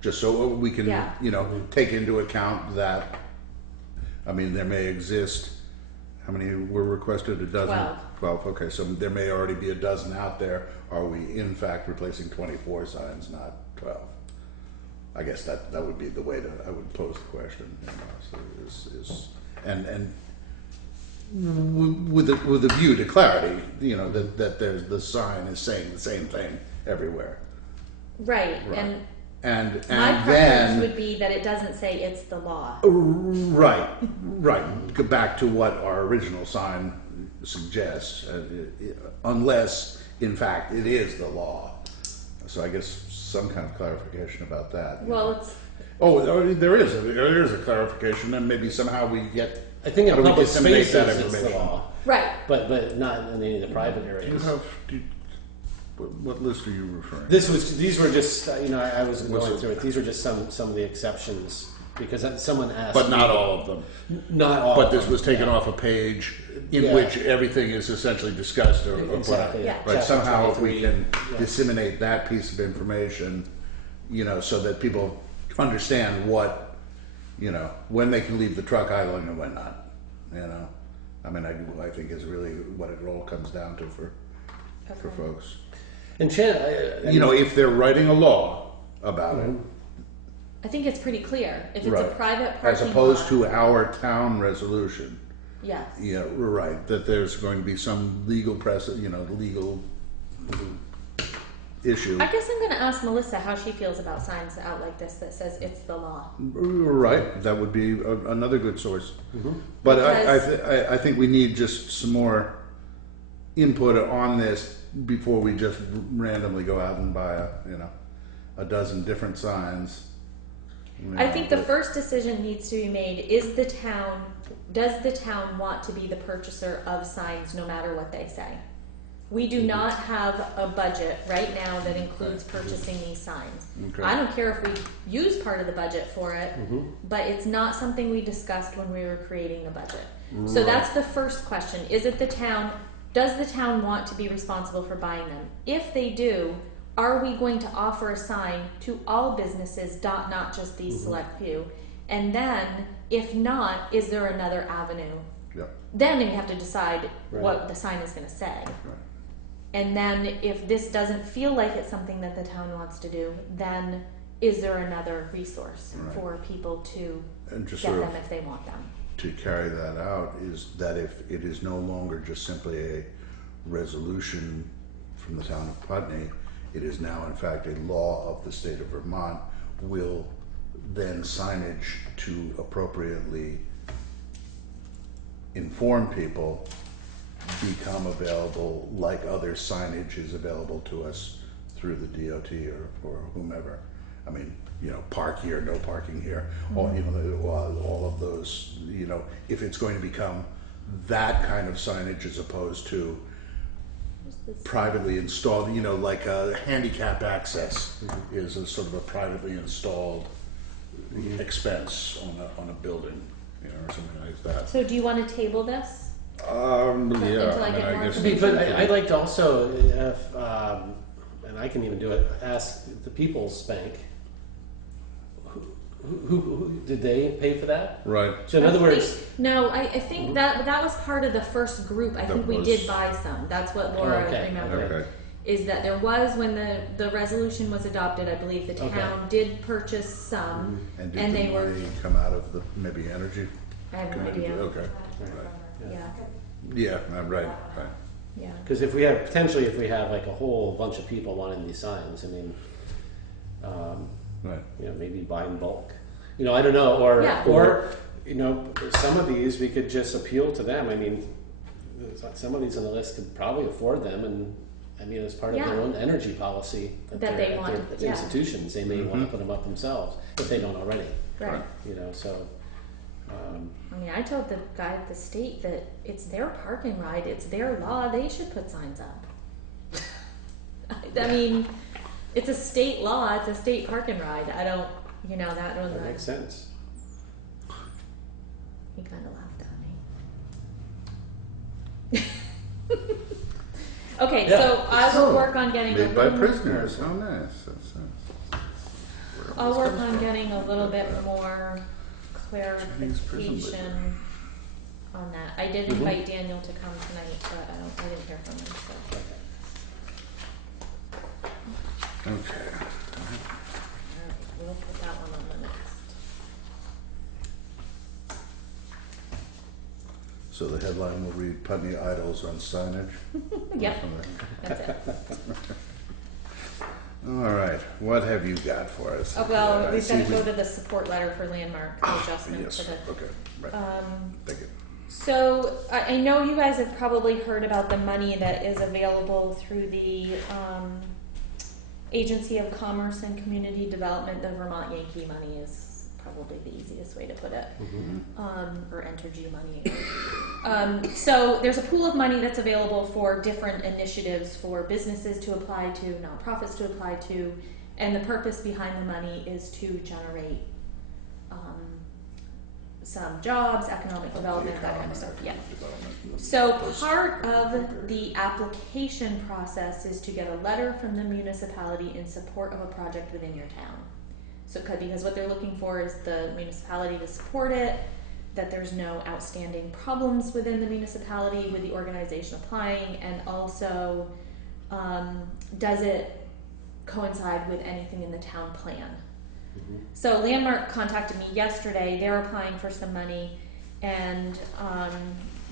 Just so we can, Yeah. take into account that, I mean, there may exist, how many were requested? A dozen? 12. 12, okay, so there may already be a dozen out there. Are we in fact replacing 24 signs, not 12? I guess that would be the way that I would pose the question, and with a view to clarity, that there's the sign is saying the same thing everywhere. Right. Right. And And my preference then would be that it doesn't say it's the law. right. Go back to what our original sign suggests, unless in fact it is the law. So I guess some kind of clarification about that. Well, it's There is a clarification, and maybe somehow we get. I think in how do we public disseminate spaces that it's the information? law, right. but not in any of the private Do you areas. have? What list are you referring? These were just, I was Was going it- through it. These were just some of the exceptions because someone asked. But not me- all of them. Not all. But of this them, was taken yeah. off a page in Yeah. which everything is essentially discussed or put out. Exactly. Yeah. Right. Chapter Somehow, if we 23, can yeah. disseminate that piece of information, so that people understand what, when they can leave the truck idling and when not. I mean, I think is really what it all comes down to for Okay. folks. And Chan, If they're writing a law about it, I think it's pretty clear. If it's right, a private parking as opposed lot, to our town resolution. yes. Yeah, right, that there's going to be some legal legal issue. I guess I'm gonna ask Melissa how she feels about signs out like this that says it's the law. Right, that would be another good source. But Because- I think we need just some more input on this before we just randomly go out and buy a dozen different signs. I think the first decision needs to be made, does the town want to be the purchaser of signs no matter what they say? We do not have a budget right now that includes purchasing these signs. Okay. I don't care if we use part of the budget for it, but it's not something we discussed when we were creating the budget. So that's the first question. Is it the town, does the town want to be responsible for buying them? If they do, are we going to offer a sign to all businesses, not just these select few? And then, if not, is there another avenue? Yeah, Then you have to decide Right. what the sign is going to say. right. And then, if this doesn't feel like it's something that the town wants to do, then is there another resource Right. for people to And just get sort them of if they want them? to carry that out is that if it is no longer just simply a resolution from the town of Putney, it is now in fact a law of the state of Vermont, will then signage to appropriately inform people become available like other signage is available to us through the DOT or whomever. I mean, park here, no parking here, or all of those, if it's going to become that kind of signage as opposed to privately installed, like a handicap access is a sort of a privately installed expense on a building, or something like that. So, do you want to table this? Yeah, Until I get more guess. information. But I'd like to also, if, and I can even do it, ask the People's Bank, who did they pay for that? Right. So in other words, No, I think that was part of the first group. I think we was- did buy some. That's what Laura Okay, remembered. Okay. Is that there was, when the resolution was adopted, I believe the Okay. town did purchase some, And did and the they were, money come out of the maybe energy? I have no committee? idea. Okay. Yeah, Yeah, right. yeah. because if we have, potentially if we have like a whole bunch of people wanting these signs, I mean, Right. maybe buy in bulk. I don't know, or, Yeah. some of these we could just appeal to them. I mean, some of these on the list could probably afford them, and I mean, as part of Yeah. their own energy policy That they're- they at want, their yeah. institutions, they may want to put them up themselves if they don't already. Right. So. I mean, I told the guy at the state that it's their parking ride, it's their law, they should put signs up. I mean, it's a state law, it's a state parking ride. I don't, that was, That makes sense. he kind of laughed at me. Okay, Yeah. so I will work on getting a Made by little more. prisoners. How nice. That's nice. I'll work on getting a little bit more Chinese prison clarification on that. I did invite Daniel to come tonight, but I didn't hear from him, so. Okay. Alright, we'll put that one on the next. So the headline will read Putney Idols on signage. Yep, that's it. All right. What have you got for us? Oh, well, I we've see got to go to the support letter for landmark, the adjustment Yes. for the. Okay. Right. Thank you. So I know you guys have probably heard about the money that is available through the Agency of Commerce and Community Development. The Vermont Yankee money is probably the easiest way to put it, or Entergy money. So there's a pool of money that's available for different initiatives for businesses to apply to, nonprofits to apply to, and the purpose behind the money is to generate some jobs, economic development, that kind of stuff. Yeah. So part of the application process is to get a letter from the municipality in support of a project within your town. So because what they're looking for is the municipality to support it, that there's no outstanding problems within the municipality with the organization applying, and also does it coincide with anything in the town plan. So Landmark contacted me yesterday. They're applying for some money, and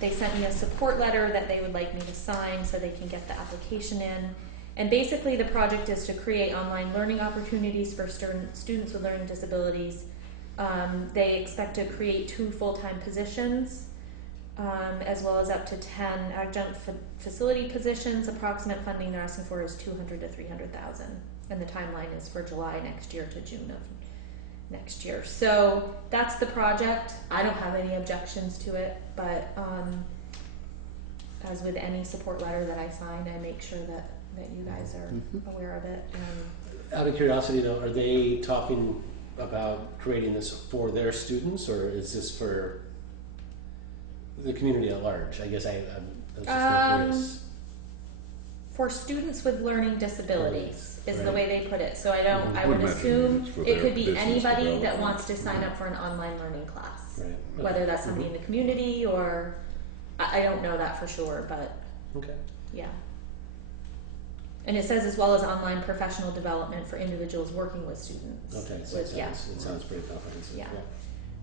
they sent me a support letter that they would like me to sign so they can get the application in. And basically the project is to create online learning opportunities for students with learning disabilities. They expect to create 2 full-time positions, as well as up to 10 adjunct facility positions. Approximate funding they're asking for is $200,000 to $300,000, and the timeline is for July next year to June of next year. So that's the project. I don't have any objections to it, but as with any support letter that I sign, I make sure that you guys are aware of it. Out of curiosity, though, are they talking about creating this for their students, or is this for the community at large? I guess I'm just curious. For students with learning disabilities is the Right. way they put it. So I don't. I would would imagine assume it's for it their could be business anybody that development. wants to sign up for an online learning class, Right. whether that's somebody in the community or I don't know that for sure, but Okay. yeah. And it says as well as online professional development for individuals working with students. Okay. So it Yeah. sounds pretty comprehensive. Yeah.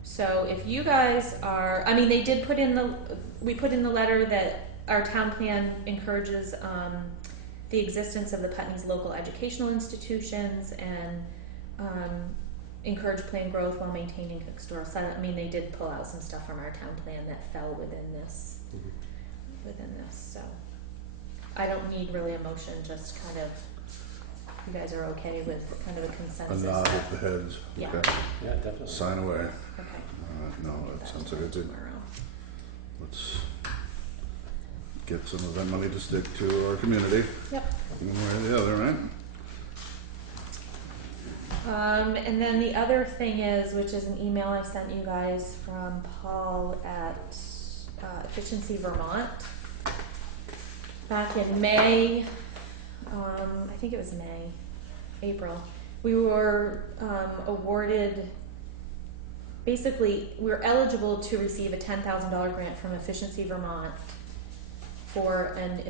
So if you guys are, I mean, they did put in we put in the letter that our town plan encourages the existence of the Putney's local educational institutions and encourage plan growth while maintaining historical site. I mean, they did pull out some stuff from our town plan that fell within this. So I don't need really a motion, just kind of, you guys are okay with kind of a A consensus. nod with the heads. Yeah. Okay. Yeah, definitely. Sign away. Okay. No, that sounds like a good. Tomorrow. Let's get some of that money to stick to our community, Yep. one way or the other, right? And then the other thing is, which is an email I sent you guys from Paul at Efficiency Vermont back in May. I think it was April. We were awarded. Basically, we're eligible to receive a $10,000 grant from Efficiency Vermont for an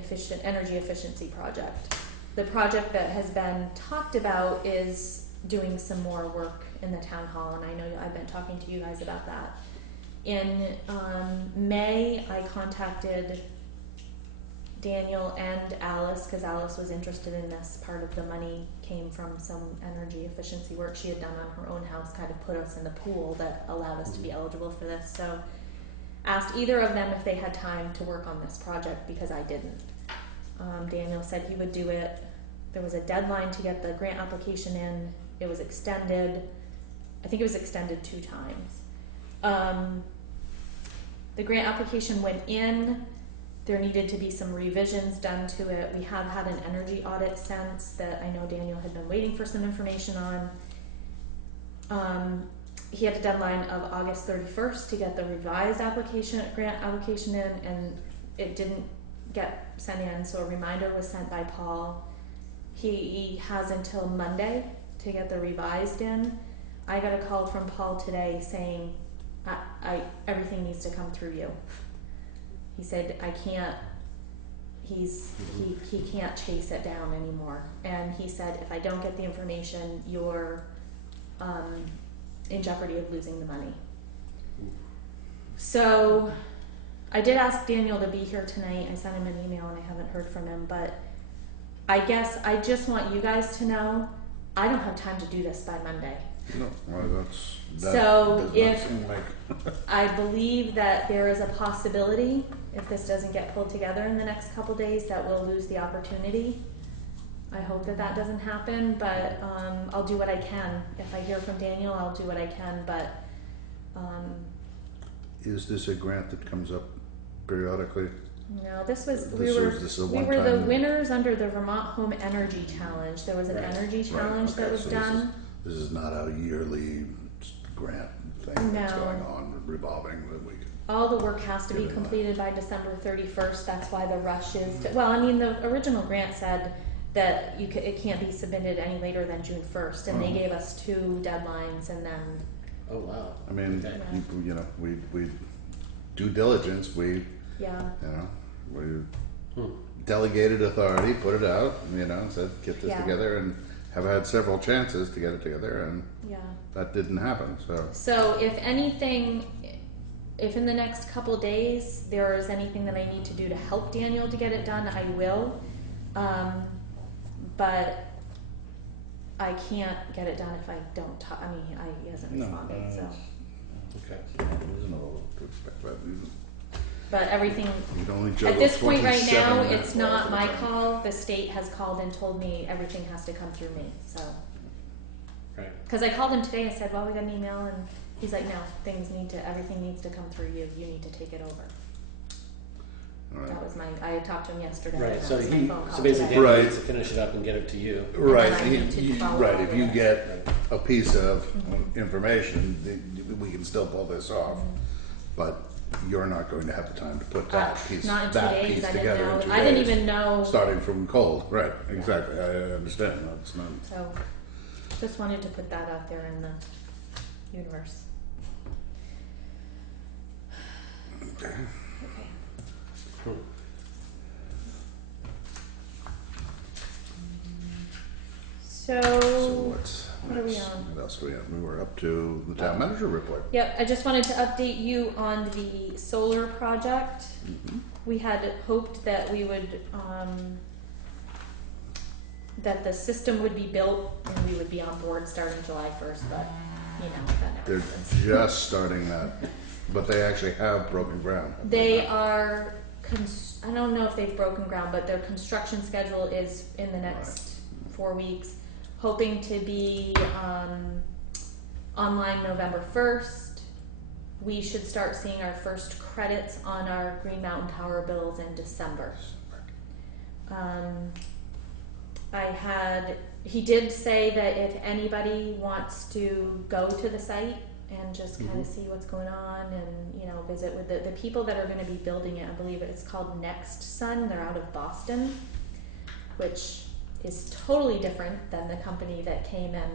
energy efficiency project. The project that has been talked about is doing some more work in the town hall, and I know I've been talking to you guys about that. In May, I contacted Daniel and Alice, because Alice was interested in this. Part of the money came from some energy efficiency work she had done on her own house, kind of put us in the pool that allowed us to be eligible for this. So asked either of them if they had time to work on this project, because I didn't. Daniel said he would do it. There was a deadline to get the grant application in. It was extended. I think it was extended 2 times. The grant application went in. There needed to be some revisions done to it. We have had an energy audit since that I know Daniel had been waiting for some information on. He had a deadline of August 31st to get the revised grant application in, and it didn't get sent in, so a reminder was sent by Paul. He has until Monday to get the revised in. I got a call from Paul today saying, everything needs to come through you. He said, I can't, he can't chase it down anymore. And he said, if I don't get the information, you're in jeopardy of losing the money. So I did ask Daniel to be here tonight. I sent him an email and I haven't heard from him, but I guess I just want you guys to know I don't have time to do this by Monday. No, well, that So does not if seem like I believe that there is a possibility, if this doesn't get pulled together in the next couple days, that we'll lose the opportunity. I hope that that doesn't happen, but I'll do what I can. If I hear from Daniel, I'll do what I can, but Is this a grant that comes up periodically? no, this was This we were was a we were the one-time- winners under the Vermont Home Energy Challenge. There was an Right. energy Right, challenge okay, that was so done. This is not a yearly grant thing that's No. going on, revolving that we can. All the work has to be Get it on. completed by December 31st. That's why the rush is. Well, I mean, the original grant said that it can't be submitted any later than June 1st, and they Oh. gave us 2 deadlines, and then Oh wow. I mean, Okay. you know, we due diligence, we, yeah, you know, we Hmm. delegated authority, put it out, you know, said get this Yeah. together, and have had several chances to get it together, and yeah. that didn't happen, so. So if anything, if in the next couple days there is anything that I need to do to help Daniel to get it done, I will. but I can't get it done if I don't talk. I mean, he hasn't No, responded, so. Okay. Reasonable to expect that. But everything, You'd only at juggle this point right 27 now, minutes it's not all my the time. call. The state has called and told me everything has to come through me, so. Right. Because I called him today, I said, well, we got an email, and he's like, no, everything needs to come through you. You need to take it over. All right. That was I talked to him yesterday. Right. and So that was my he, phone call so basically, today. Dan Right. needs to finish it up and get it to you. Right, I need to follow right. up If with you it. get a piece of information, we can still pull this off. But you're not going to have the time to put that piece, Not in 2 days. piece I didn't together know. in 2 I didn't days. even know. Starting from cold, right? Exactly. I understand. That's not. So, just wanted to put that out there in the universe. Okay. Okay. Hmm. So So, what's what are we next? on? What else do we have? We were up to the town manager report. yep, I just wanted to update you on the solar project. Mhm. We had hoped that we would, that the system would be built and we would be on board starting July 1st, but, you know, that never They're happens. just starting that, but they actually have broken ground. have They not? are, I don't know if they've broken ground, but their construction schedule is in the next 4 weeks, hoping to be online November 1st. We should start seeing our first credits on our Green Mountain Power bills in December. He did say that if anybody wants to go to the site and just kind of see what's going on and, you know, visit with the people that are going to be building it, I believe it's called Next Sun. They're out of Boston, which is totally different than the company that came and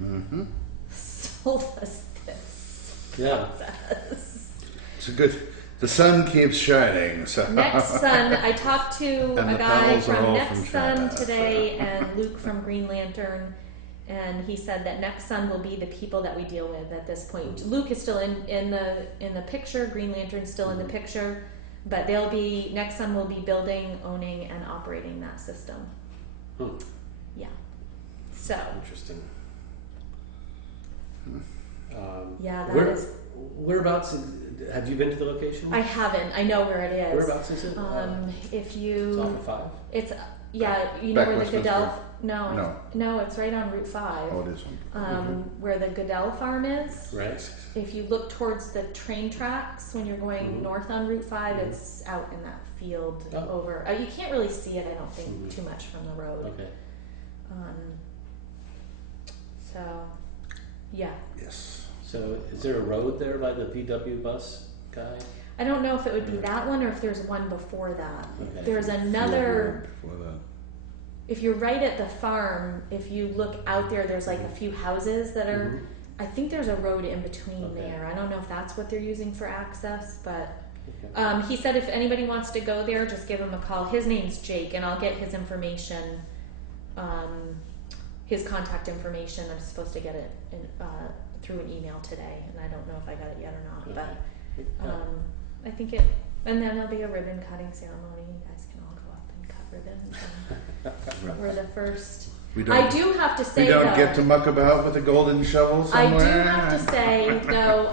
Mm-hmm. sold us this Yeah. process. It's a good. The sun keeps shining. So. Next Sun, I talked to And a the guy panels are from all Next from Sun China, today so. and Luke from Green Lantern, and he said that Next Sun will be the people that we deal with at this point. Luke is still in the picture, Green Lantern's still in the picture, but Next Sun will be building, owning, and operating that system. Hmm. Yeah. So, Interesting. yeah, that Where, is. whereabouts? Have you been to the location? I haven't. I know where it is. Whereabouts is it? If It's you, off of 5. it's yeah, you know Back where the Westminster? Goodell. No, No. no, it's right on Route 5. Oh, it is. Where the Goodell farm is. Right. If you look towards the train tracks when you're going north on Route 5, it's out in that field Oh. over. You can't really see it, I don't think, too much from the road. Okay. So, yeah. Yes. So, is there a road there by the VW bus guy? I don't know if it would be that one or if there's one before that. Okay. There's another. Before that. If you're right at the farm, if you look out there, there's like a few houses that are. I think there's a road in between Okay. there. I don't know if that's what they're using for access, but Okay. he said if anybody wants to go there, just give him a call. His name's Jake, and I'll get his information, his contact information. I'm supposed to get it through an email today, and I don't know if I got it yet or not. Okay. But Yeah. I think it, and then there'll be a ribbon cutting ceremony. You guys can all go up and cut ribbons. And we're the first. We don't. I do have to say We don't though, get to muck about with a golden shovel I somewhere. do have to say though,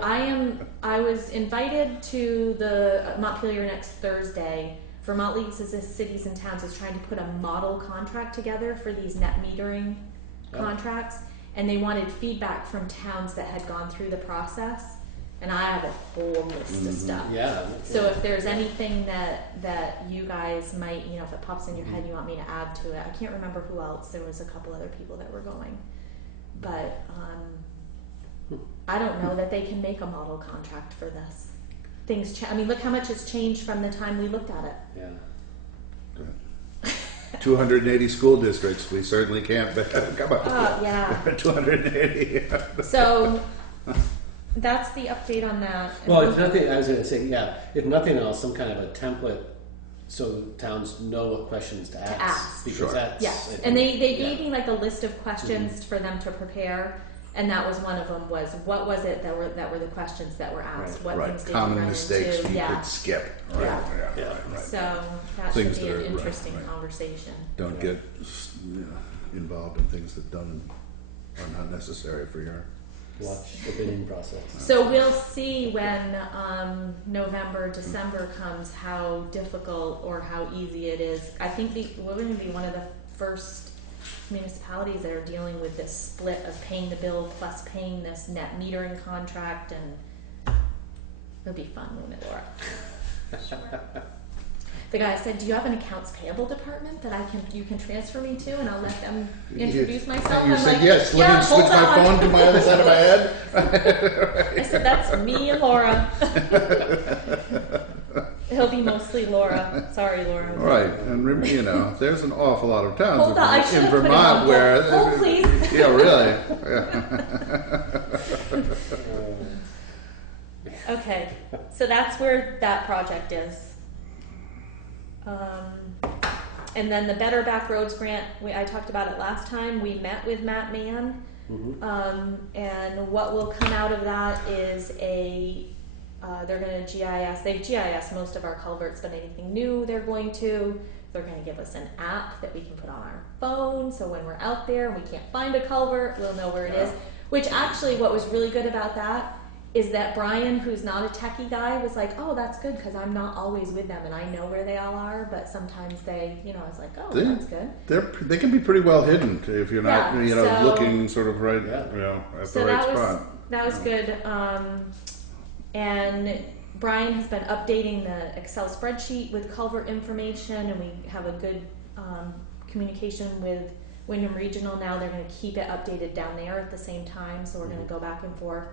I was invited to the Montpelier next Thursday. Vermont Leagues of Cities and Towns is trying to put a model contract together for these net metering contracts, and they wanted feedback from towns that had gone through the process. And I have a whole list of stuff. Yeah. So if there's anything that you guys might, you know, if it pops in your head, you want me to add to it. I can't remember who else. There was a couple other people that were going, but I don't know that they can make a model contract for this. I mean, look how much has changed from the time we looked at it. Yeah. 280 school districts. We certainly can't come up with Yeah. 280. So that's the update on that. Well, if nothing, I was going to say, yeah, if nothing else, some kind of a template so towns know what questions to ask. ask. Because Sure. that's. Yes, I think, and they yeah. gave me like a list of questions for them to prepare, And that was one of them. Was what was it that were the questions that were asked? What Right. things did Common you run mistakes into? you Yeah. could skip. Right. Yeah. Yeah. Right. So that Things should be that an are- right, interesting right. conversation. Don't get involved in things that are not necessary for your. Watch the bidding process. So we'll see when November, December comes how difficult or how easy it is. I think we're going to be one of the first municipalities that are dealing with this split of paying the bill plus paying this net metering contract, and it'll be fun, won't it, Laura? Sure. The guy said, "Do you have an accounts payable department that you can transfer me to, and I'll let them introduce myself?" You I'm said like, yes. Let "Yeah, me switch hold my on." phone to my other side of my head. I said, "That's me and Laura." He'll be mostly Laura. Sorry, Laura. Right, and there's an awful lot of towns Hold on, I should in have put him Vermont on where. hold. Hold, please. Yeah, really. Yeah. Okay, so that's where that project is. And then the Better Back Roads grant, I talked about it last time. We met with Matt Mann, and what will come out of that is they're going to GIS. They've GIS most of our culverts, but anything new they're going to. They're going to give us an app that we can put on our phone, so when we're out there and we can't find a culvert, we'll know where it is. Which actually, what was really good about that is that Brian, who's not a techie guy, was like, "Oh, that's good because I'm not always with them and I know where they all are, but sometimes they, I was like, oh, that's good." They can be pretty well hidden if you're not, so- looking sort of right, at So the right that was spot. that was good. And Brian has been updating the Excel spreadsheet with culvert information, and we have a good communication with Wyndham Regional now. They're going to keep it updated down there at the same time, so we're going to go back and forth.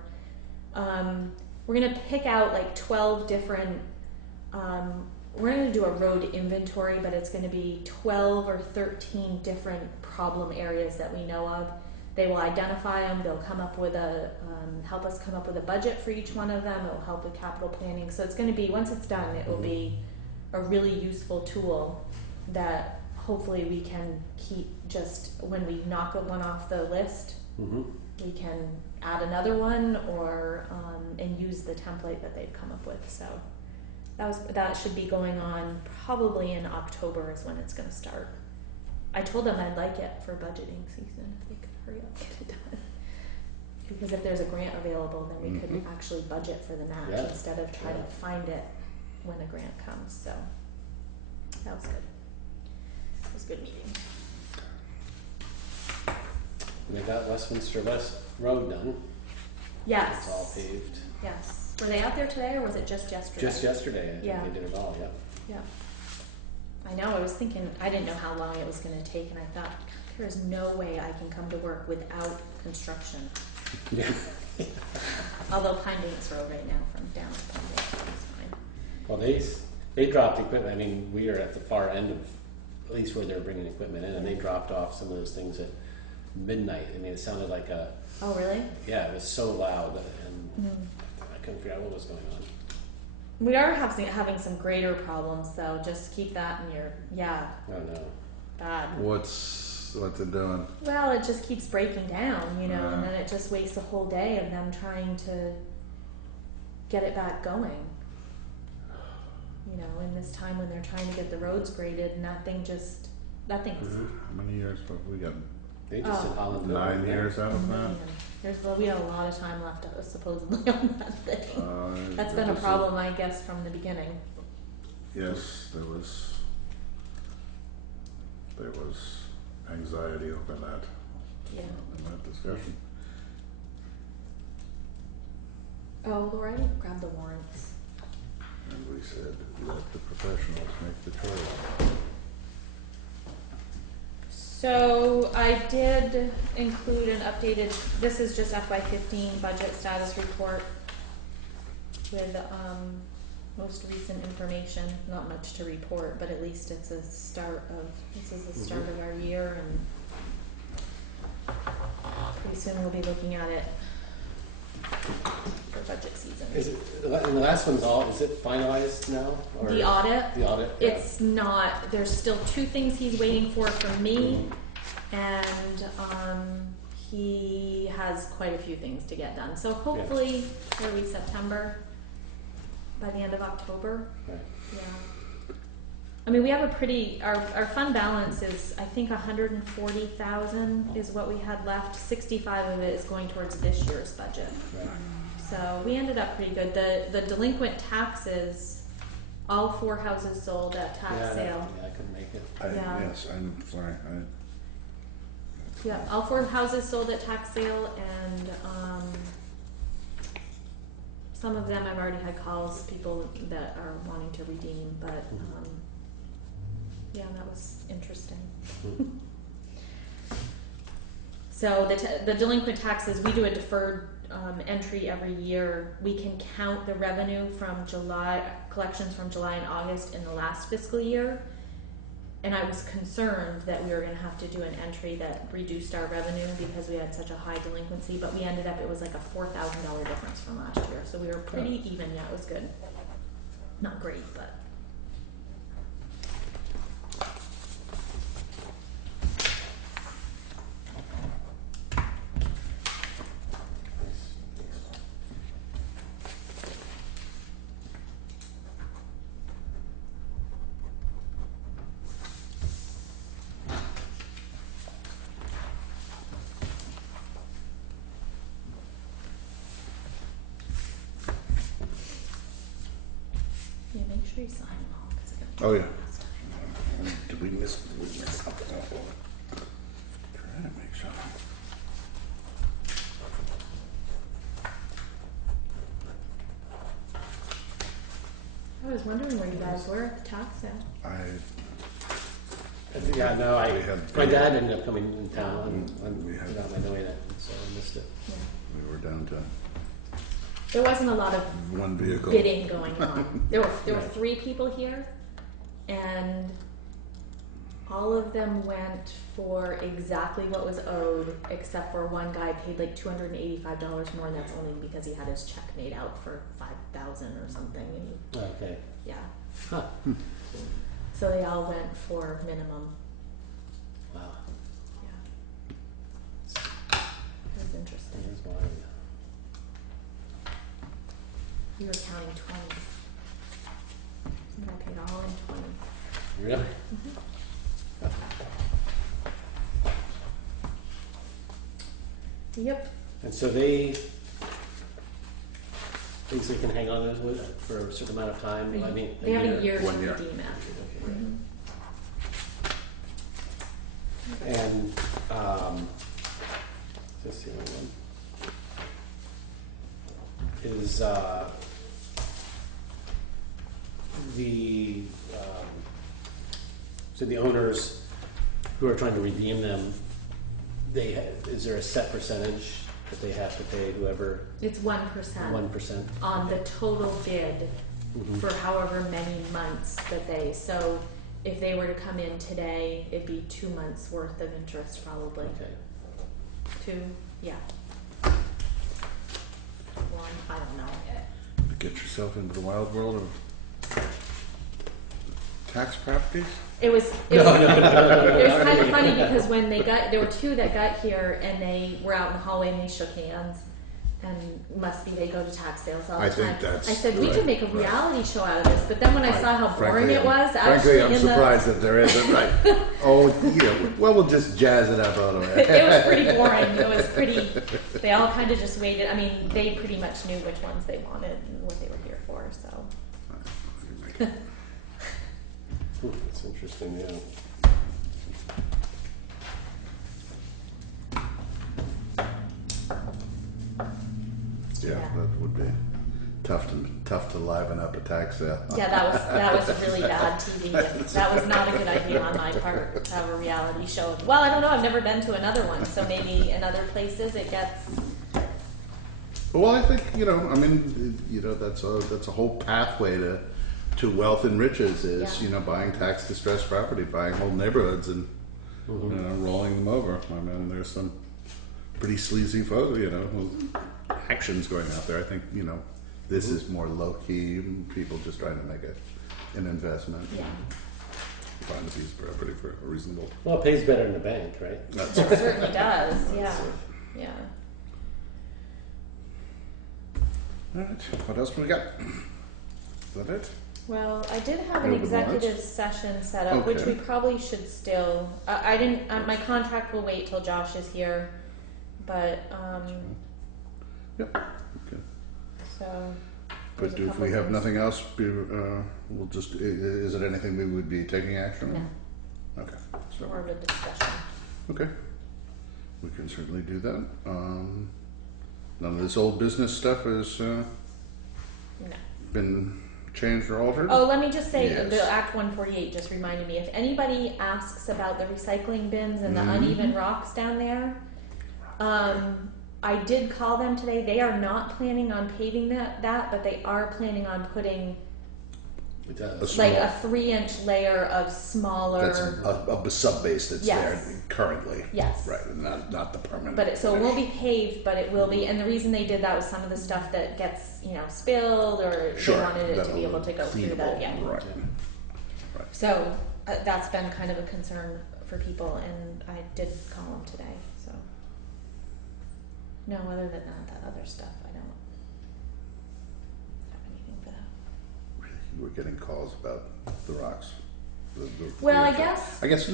We're going to pick out like 12 different, we're going to do a road inventory, but it's going to be 12 or 13 different problem areas that we know of. They will identify them, they'll come up with help us come up with a budget for each one of them. It'll help with capital planning. So it's going to be, once it's done, it will be a really useful tool that hopefully we can keep just when we knock one off the list, we can add another one or and use the template that they've come up with. So that should be going on probably in October is when it's going to start. I told them I'd like it for budgeting season if they could hurry up and get it done. Because if there's a grant available, then we could actually budget for the match instead of try to find it when a grant comes. So that was good. It was a good meeting. And they got Westminster West Road done. Yes. It's all paved. Yes. Were they out there today, or was it just yesterday? Just yesterday, I think Yeah. they did it all, Yeah. I know, I was thinking, I didn't know how long it was going to take, and I thought, there is no way I can come to work without construction. Yeah. Although Pine Banks Road right now from down to Pine Banks is fine. Well, they dropped equipment. I mean, we are at the far end of at least where they're bringing equipment in, and they dropped off some of those things at midnight. I mean, it sounded like Oh, really? yeah, it was so loud, and I couldn't figure out what was going on. We are having some greater problems, though. Just keep that in your, Oh no. bad. What's it doing? Well, it just keeps breaking down, and Yeah. then it just wastes a whole day of them trying to get it back going. In this time when they're trying to get the roads graded, and that thing's How many years have we got? They just did Holland. 9 years out of that? we had a lot of time left supposedly on that thing. That's been a This is- problem, I guess, from the beginning. Yes, there was anxiety over that Yeah. in that discussion. Oh, Laura, I didn't grab the warrants. And we said, let the professionals make the choice. So I did include an updated, this is just FY15 budget status report with most recent information. Not much to report, but at least it's a start of, this is the start of our year, and pretty soon we'll be looking at it for budget season. Is it? And the last one's all. Is it finalized now? Or The audit? The audit. Yeah. It's not, there's still 2 things he's waiting for from me, and he has quite a few things to get done. So hopefully, early September, by the end of October. Right. Yeah. I mean, we have a pretty, our fund balance is, I think 140,000 is what we had left. 65 of it is going towards this year's budget. Right. So we ended up pretty good. The delinquent taxes, all 4 houses sold at tax sale. Yeah, I couldn't make it. Yeah. Yes, I'm sorry. Yeah, all 4 houses sold at tax sale, and some of them I've already had calls, people that are wanting to redeem, but yeah, that was interesting. So the delinquent taxes, we do a deferred entry every year. We can count the revenue from collections from July and August in the last fiscal year. And I was concerned that we were going to have to do an entry that reduced our revenue because we had such a high delinquency, but we ended up, it was like a $4,000 difference from last year. So we were pretty even. Yeah, it was good. Not great, but. Yeah, make sure you sign them all. 'Cause I got Oh, yeah. last time. Did we miss something? Trying to make sure. I was wondering where you guys were at the tax sale. Yeah, no, We had- my dad ended up coming in town and We had- on my way that, so I missed it. Yeah. We were down to There wasn't a lot of one vehicle. bidding going on. There were Right. 3 people here, and all of them went for exactly what was owed, except for one guy paid like $285 more, and that's only because he had his check made out for $5,000 or something. And Okay. yeah, Huh. so they all went for minimum. Wow. Yeah, it was interesting. That's wild. We were counting 20. And I paid all in 20. Really? Yep. And so they basically can hang on to it for a certain amount of time. I mean, They have a year to 1 year. redeem it. Okay, right. Mhm. And just the other one is so the owners who are trying to redeem them, is there a set percentage that they have to pay whoever? It's 1%. 1%. On the total bid Mhm. for however many months that so if they were to come in today, it'd be 2 months worth of interest probably. Okay. 2, yeah. 1, I don't know. Get yourself into the wild world of tax properties. It was kind of funny because when there were 2 that got here and they were out in the hallway and they shook hands, and must be they go to tax sales all the I time. think that's I said we right, could make a right. reality show out of this, but then when I saw how boring Frankly, it was, frankly, I'm actually surprised that there isn't. Right? Oh, yeah. Well, we'll just jazz it up a little bit. it was pretty boring. It was pretty. They all kind of just waited. I mean, they pretty much knew which ones they wanted and what they were here for. So. That's interesting, yeah. Yeah, that would be tough to liven up a tax sale. Yeah, that was really bad TV. That was not a good idea on my part to have a reality show. Well, I don't know. I've never been to another one, so maybe in other places it gets. Well, I think I mean, that's a whole pathway to wealth and riches is Yeah. buying tax distressed property, buying whole neighborhoods and rolling them over. I mean, there's some pretty sleazy folks, actions going out there. I think this is more low key, people just trying to make an investment. Yeah. Find a piece of property for a reasonable. Well, it pays better than the bank, right? That's It certainly does. Yeah. Yeah. All right. What else we got? Is that it? Well, I did have an Open executive warrants? session set up, which Okay. we probably should still. I didn't. My contract will wait till Josh is here, but Yep. Okay. so. But there's a if couple we have things. nothing else, we'll just. Is it anything we would be taking action on? No, Okay. it's more of a discussion. Okay. We can certainly do that. None of this old business stuff has No. been changed or altered? Oh, let me just say, Yes. the Act 148 just reminded me, if anybody asks about the recycling bins and the Mhm. uneven rocks down there, I did call them today. They are not planning on paving that, but they are planning on putting It A does. small- like a 3-inch layer of smaller. That's a sub base that's Yes. there currently. Yes. Right, not the permanent. But so it won't be finish. paved, but it will be. And the reason they did that was some of the stuff that gets, spilled, or Sure. they wanted it to that'll be able to go through that. cleanable, Yeah. Right. So that's been kind of a concern for people, and I did call them today. So no, other than that other stuff, I don't have anything for that. We're getting calls about the rocks. Well, I the- guess. I guess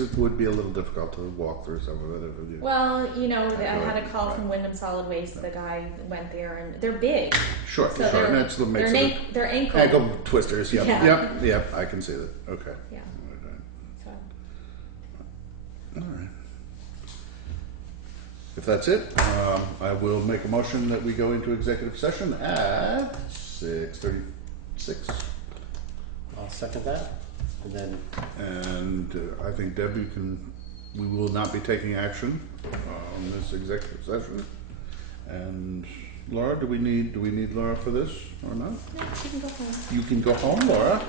it would be a little difficult to walk through some of it if you. Well, I had a Right, call right. from Wyndham Solid Waste. The guy went there, and they're big. Sure, So sure. they're And that's what makes it they're ankle. ankle twisters. Yep, Yeah. yep. I can see that. Okay. Yeah. So. All right. If that's it, I will make a motion that we go into executive session at 6:36. I'll second that. And then And I think Deb, we will not be taking action on this executive session. And Laura, do we need Laura for this or not? No, you can go home. You can go home, Laura.